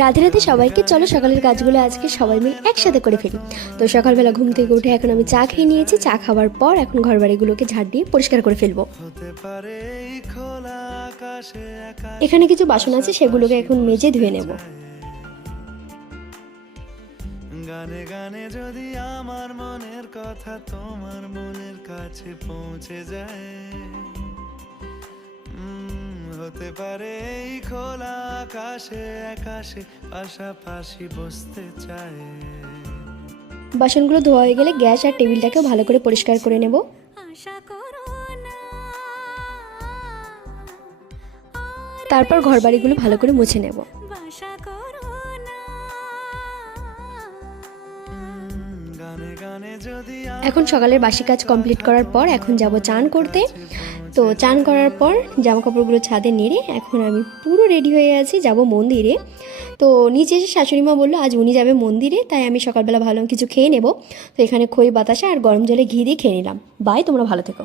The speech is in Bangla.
রাধে রাধে সবাইকে। চলো সকালের কাজগুলো আজকে সবাই মিলে একসাথে করে ফেলি। তো সকালবেলা ঘুম থেকে উঠে এখন আমি চা খেয়ে নিয়েছি। চা খাওয়ার পর এখন ঘর বাড়িগুলোকে ঝাড় দিয়ে পরিষ্কার করে ফেলবো। এখানে কিছু বাসন আছে, সেগুলোকে এখন মেজে ধুয়ে নেব। গানে গানে যদি আমার মনের কথা তোমার মনের কাছে পৌঁছে যায়, হতে পারে এই খোলা আকাশে আকাশে পাশাপাশি বসতে চায়। বাসনগুলো ধোয়া হয়ে গেলে গ্যাস আর টেবিলটাকেও ভালো করে পরিষ্কার করে নেব। তারপর ঘর বাড়িগুলো ভালো করে মুছে নেব। এখন সকালের বাসি কাজ কমপ্লিট করার পর এখন যাব চান করতে। তো চান করার পর জামা কাপড়গুলো ছাদে নেড়ে এখন আমি পুরো রেডি হয়ে আছি, যাব মন্দিরে। তো নিচে এসে শাশুড়ি মা বললো আজ উনি যাবে মন্দিরে, তাই আমি সকালবেলা ভাবলাম কিছু খেয়ে নেব। তো এখানে খই বাতাসা আর গরম জলে ঘি দিয়ে খেয়ে নিলাম। বাই, তোমরা ভালো থেকো।